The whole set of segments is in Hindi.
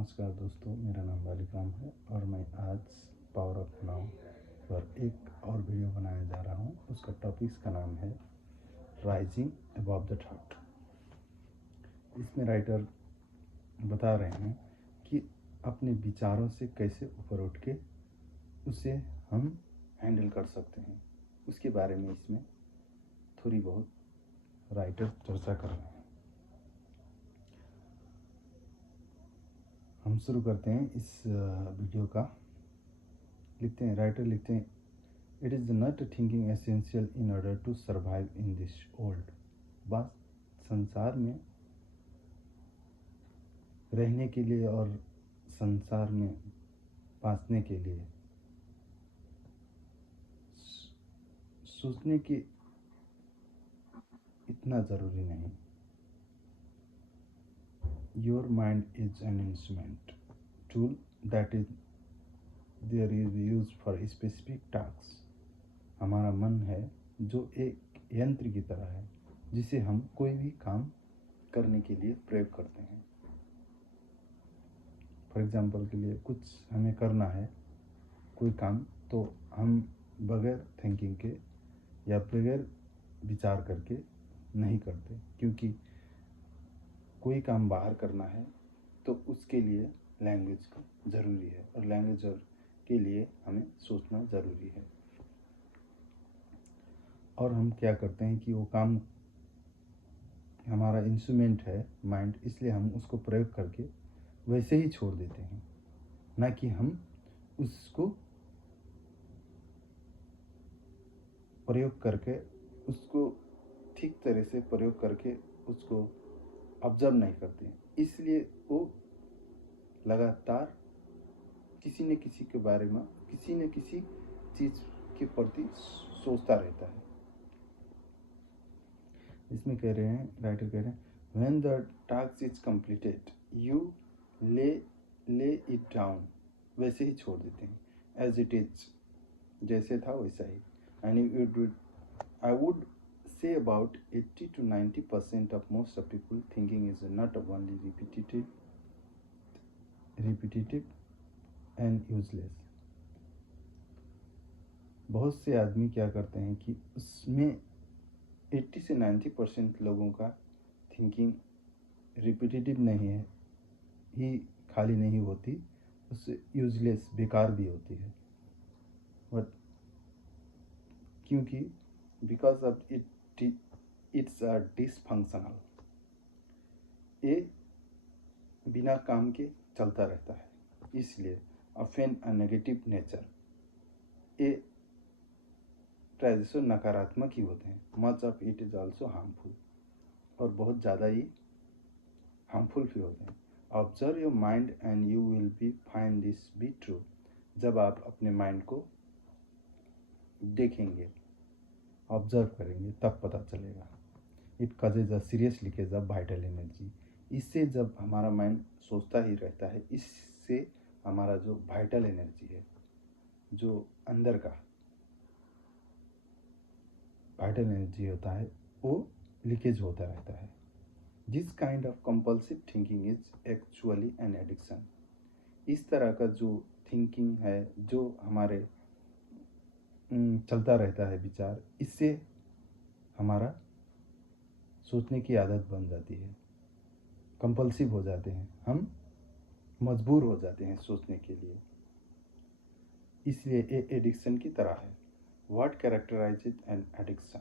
नमस्कार दोस्तों, मेरा नाम बालिकाम है और मैं आज पावर ऑफ नाउ पर एक और वीडियो बनाने जा रहा हूँ। उसका टॉपिक्स का नाम है राइजिंग अबव द थॉट। इसमें राइटर बता रहे हैं कि अपने विचारों से कैसे ऊपर उठ के उसे हम हैंडल कर सकते हैं, उसके बारे में इसमें थोड़ी बहुत राइटर चर्चा कर रहे हैं। हम शुरू करते हैं इस वीडियो का। लिखते हैं, राइटर लिखते हैं, it is not thinking essential in order to survive in this world. बस संसार में रहने के लिए और संसार में बाँचने के लिए सोचने की इतना ज़रूरी नहीं। Your mind is an instrument tool that is there is use for specific task. हमारा मन है जो एक यंत्र की तरह है जिसे हम कोई भी काम करने के लिए प्रयोग करते हैं। फॉर एग्जाम्पल के लिए कुछ हमें करना है कोई काम, तो हम बगैर थिंकिंग के या बगैर विचार करके नहीं करते, क्योंकि कोई काम बाहर करना है तो उसके लिए लैंग्वेज का ज़रूरी है और लैंग्वेज के लिए हमें सोचना ज़रूरी है। और हम क्या करते हैं कि वो काम हमारा इंस्ट्रूमेंट है माइंड, इसलिए हम उसको प्रयोग करके वैसे ही छोड़ देते हैं, ना कि हम उसको प्रयोग करके उसको ठीक तरह से प्रयोग करके उसको ऑब्जर्व नहीं करते। इसलिए वो लगातार किसी न किसी के बारे में, किसी न किसी चीज़ के प्रति सोचता रहता है। इसमें कह रहे हैं, राइटर कह रहे हैं, when the task is completed you ले इट डाउन, वैसे ही छोड़ देते हैं, एज इट इज, जैसे था वैसा ही। And I would say about 80 to 90% of most of people thinking is not only repetitive and useless। बहुत से आदमी क्या करते हैं कि उसमें 80 से 90% लोगों का थिंकिंग रिपीटेटिव नहीं है, ही खाली नहीं होती, उससे यूजलेस, बेकार भी होती है। बट क्योंकि because of it's a dysfunctional, ये बिना काम के चलता रहता है, इसलिए ऑफेन अ नेगेटिव नेचर, ये प्रायः नकारात्मक ही होते हैं। Much of it is also harmful, और बहुत ज़्यादा ही हार्मफुल भी होते हैं। Observe your mind and you will be find this be true. जब आप अपने माइंड को देखेंगे, ऑब्जर्व करेंगे, तब पता चलेगा। It causes a serious leakage of vital energy. इससे जब हमारा माइंड सोचता ही रहता है, इससे हमारा जो वाइटल एनर्जी है, जो अंदर का वाइटल एनर्जी होता है, वो लीकेज होता रहता है। This kind of compulsive thinking is actually an addiction. इस तरह का जो थिंकिंग है, जो हमारे चलता रहता है विचार, इससे हमारा सोचने की आदत बन जाती है, कंपल्सिव हो जाते हैं, हम मजबूर हो जाते हैं सोचने के लिए, इसलिए ये एडिक्शन की तरह है। What कैरेक्टराइजेज an addiction?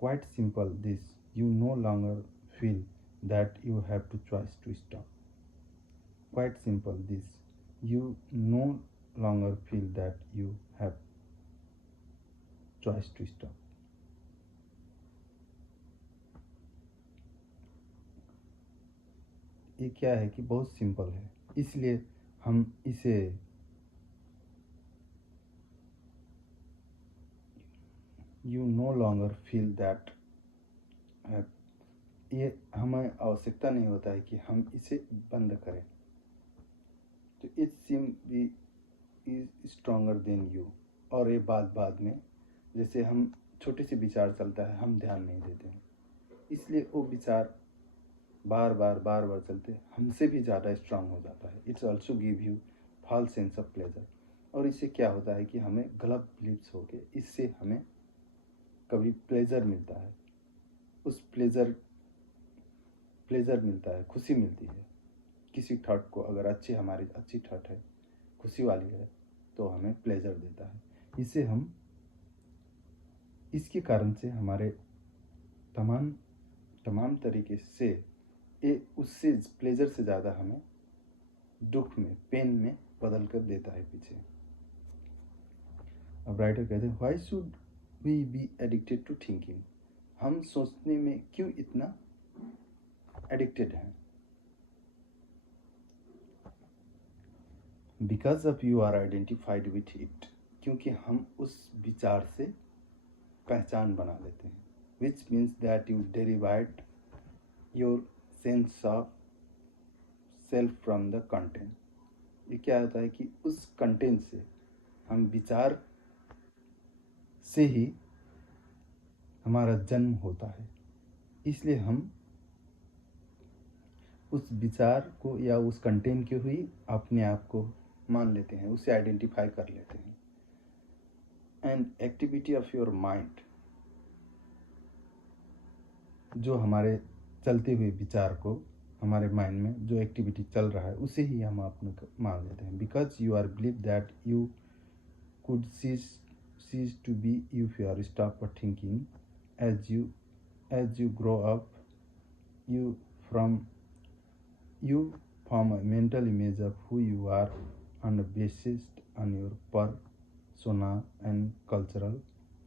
Quite simple this, you no longer feel that you have to choice to stop. Quite simple this, you no longer feel that you have choice to stop. ये क्या है कि बहुत सिंपल है, इसलिए हम इसे you no longer feel that, ये हमें आवश्यकता नहीं होता है कि हम इसे बंद करें। तो it seem be is stronger than you. और ये बाद में, जैसे हम छोटे से विचार चलता है, हम ध्यान नहीं देते हैं, इसलिए वो विचार बार बार चलते हमसे भी ज़्यादा स्ट्रांग हो जाता है। It's also give you false sense of pleasure. और इससे क्या होता है कि हमें गलत बिलीव्स होके इससे हमें कभी प्लेजर मिलता है, उस प्लेजर मिलता है, खुशी मिलती है। किसी थॉट को अगर हमारी अच्छी थॉट है, खुशी वाली है, तो हमें प्लेजर देता है। इससे हम इसके कारण से हमारे तमाम तरीके से ये उससे प्लेजर से ज़्यादा हमें दुख में, पेन में बदल कर देता है पीछे। अब राइटर कहते हैं, why should we be addicted to thinking. हम सोचने में क्यों इतना एडिक्टेड हैं? Because of you are identified with it. क्योंकि हम उस विचार से पहचान बना लेते हैं। Which means that you derived your sense of self from the content. ये क्या होता है कि उस कंटेंट से, हम विचार से ही हमारा जन्म होता है। इसलिए हम उस विचार को या उस कंटेंट को ही अपने आप को मान लेते हैं, उसे आइडेंटिफाई कर लेते हैं। And activity of your mind, जो हमारे चलते हुए विचार को, हमारे माइंड में जो एक्टिविटी चल रहा है उसे ही हम अपने मान लेते हैं। Because you are believe that you could cease to be if you are stop thinking. As you grow up, you form a mental image of who you are on the basis on your persona and cultural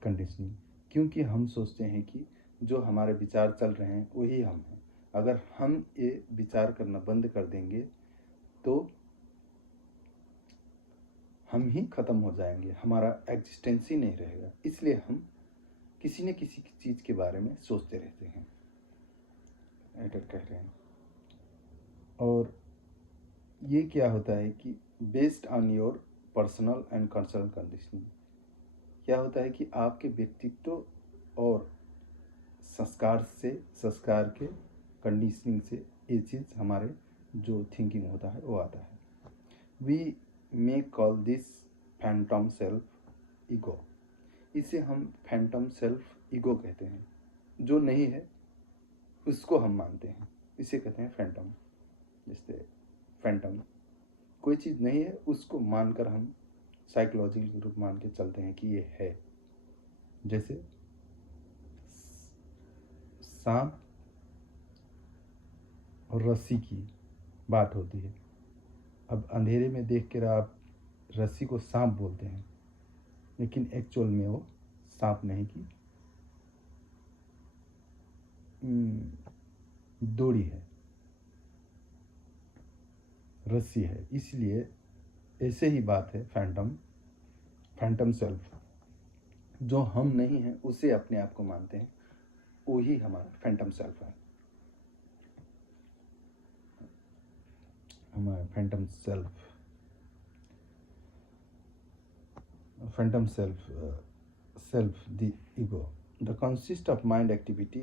conditioning. क्योंकि हम सोचते हैं कि जो हमारे विचार चल रहे हैं वही हम हैं। अगर हम ये विचार करना बंद कर देंगे तो हम ही खत्म हो जाएंगे, हमारा एग्जिस्टेंस ही नहीं रहेगा। इसलिए हम किसी न किसी चीज़ के बारे में सोचते रहते हैं, राइटर कह रहे हैं। और ये क्या होता है कि based on your personal and cultural conditioning, क्या होता है कि आपके व्यक्तित्व और संस्कार के कंडीशनिंग से ये चीज़ हमारे जो थिंकिंग होता है वो आता है। We may call this phantom self ego. इसे हम फैंटम सेल्फ ईगो कहते हैं। जो नहीं है उसको हम मानते हैं, इसे कहते हैं फैंटम। जैसे फैंटम कोई चीज़ नहीं है, उसको मानकर हम साइकोलॉजिकल रूप मान के चलते हैं कि ये है। जैसे सांप और रस्सी की बात होती है। अब अंधेरे में देख कर आप रस्सी को सांप बोलते हैं, लेकिन एक्चुअल में वो सांप नहीं की डोरी है, रस्सी है। इसलिए ऐसे ही बात है फैंटम सेल्फ। जो हम नहीं हैं उसे अपने आप को मानते हैं, वही हमारा फैंटम सेल्फ है। हमारा Phantom self, the ego, the consist of mind activity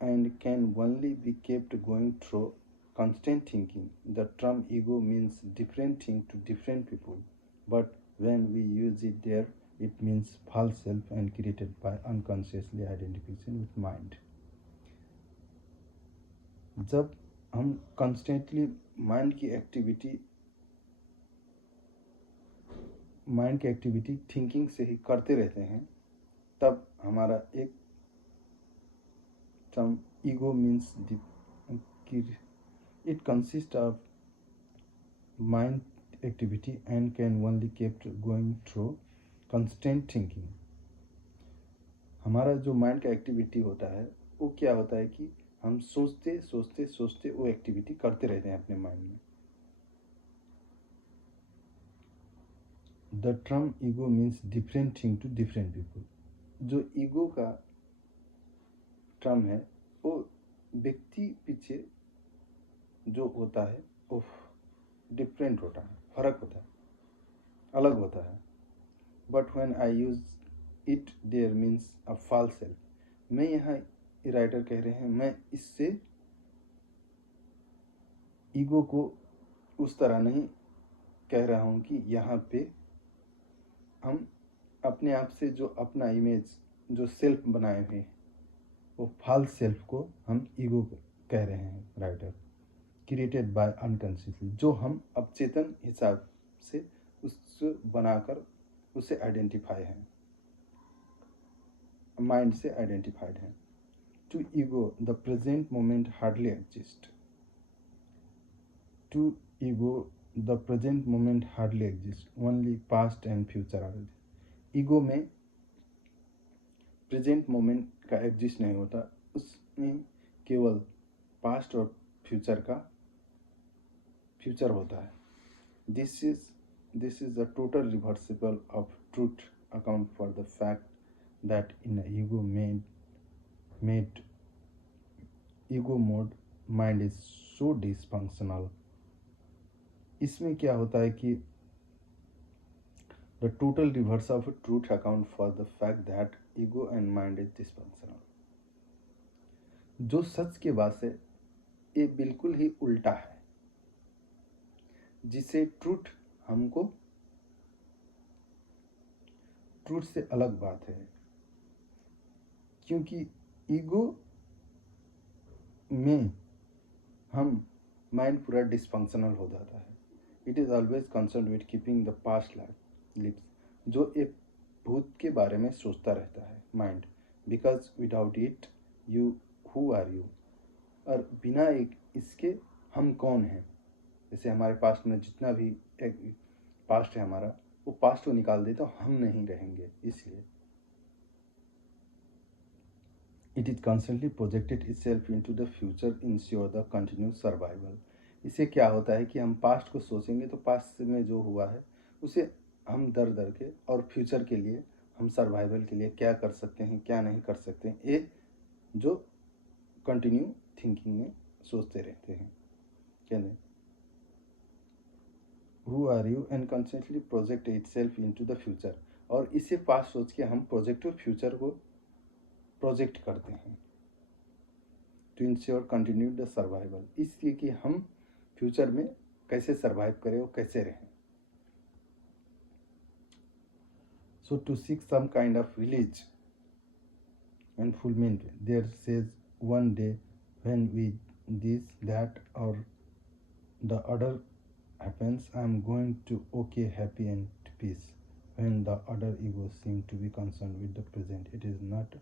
and can only be kept going through constant thinking. The term ego means different thing to different people, but when we use it there, it means false self and created by unconsciously identification with mind. जब हम कंस्टेंटली माइंड की एक्टिविटी थिंकिंग से ही करते रहते हैं, तब हमारा एक term ego means it consist of mind activity and can only kept going through constant thinking. हमारा जो माइंड का एक्टिविटी होता है वो क्या होता है कि हम सोचते वो एक्टिविटी करते रहते हैं अपने माइंड में। The term ego means different thing to different people. जो ईगो का टर्म है वो व्यक्ति पीछे जो होता है वो डिफरेंट होता है, फर्क होता है, अलग होता है। But when I use it there means a false self. मैं यहाँ राइटर कह रहे हैं, मैं इससे ईगो को उस तरह नहीं कह रहा हूँ कि यहाँ पे हम अपने आप से जो अपना इमेज जो सेल्फ बनाए हुए वो फॉल्स सेल्फ को हम ईगो कह रहे हैं राइटर, क्रिएटेड बाय अनकॉन्शियसली, जो हम अवचेतन हिसाब से उससे बनाकर उससे आइडेंटिफाई हैं, माइंड से आइडेंटिफाइड हैं। To ego the present moment hardly exist. To ego the present moment hardly exist, only past and future are. Ego में प्रेजेंट मोमेंट का एग्जिस्ट नहीं होता, उसमें केवल पास्ट और फ्यूचर का फ्यूचर होता है। This is the total reversible of truth account for the fact that in ego made ego mode mind is so dysfunctional. इसमें क्या होता है कि the total reverse of truth account for the fact that ego and mind is dysfunctional. जो सच के बात है ये बिल्कुल ही उल्टा है, जिसे ट्रूथ हमको ट्रूथ से अलग बात है, क्योंकि ईगो में हम माइंड पूरा डिसफंक्शनल हो जाता है। It is always concern with keeping the past life lives, जो एक भूत के बारे में सोचता रहता है mind, because without it you who are you, और बिना एक इसके हम कौन हैं। जैसे हमारे पास्ट में जितना भी एक पास्ट है हमारा, वो पास्ट को निकाल दे तो हम नहीं रहेंगे। इसलिए it is constantly projected itself into the future ensure the continuous survival. इससे क्या होता है कि हम पास्ट को सोचेंगे तो पास्ट में जो हुआ है उसे हम दर दर के और फ्यूचर के लिए हम सर्वाइवल के लिए क्या कर सकते हैं क्या नहीं कर सकते हैं, ये जो कंटिन्यू थिंकिंग में सोचते रहते हैं। क्या नहीं, who are you and constantly project itself into the future, और इसे पास्ट सोच के हम प्रोजेक्ट फ्यूचर को प्रोजेक्ट करते हैं to ensure continue the survival, इसलिए कि हम फ्यूचर में कैसे सर्वाइव करें और कैसे रहें। So to seek some kind of release and fulfilment, there says one day when we this that or the other happens, I am going to okay happy and peace. When the other egos seem to be concerned with the present, it is not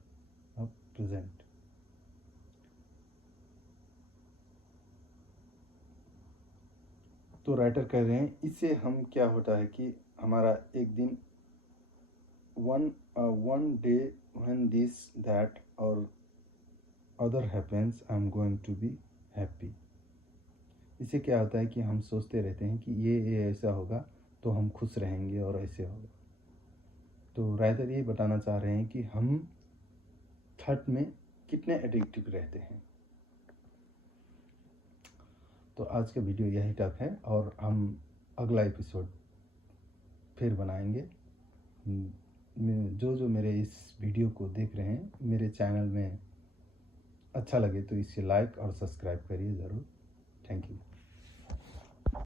a present. तो राइटर कह रहे हैं इससे हम क्या होता है कि हमारा एक दिन one day when this that or other happens, I am going to be happy. इससे क्या होता है कि हम सोचते रहते हैं कि ये ऐसा होगा तो हम खुश रहेंगे और ऐसे होगा। तो राइटर ये बताना चाह रहे हैं कि हम थॉट में कितने एडिक्टिव रहते हैं। तो आज का वीडियो यही तक है और हम अगला एपिसोड फिर बनाएंगे। जो मेरे इस वीडियो को देख रहे हैं, मेरे चैनल में अच्छा लगे तो इसे लाइक और सब्सक्राइब करिए ज़रूर। Thank you.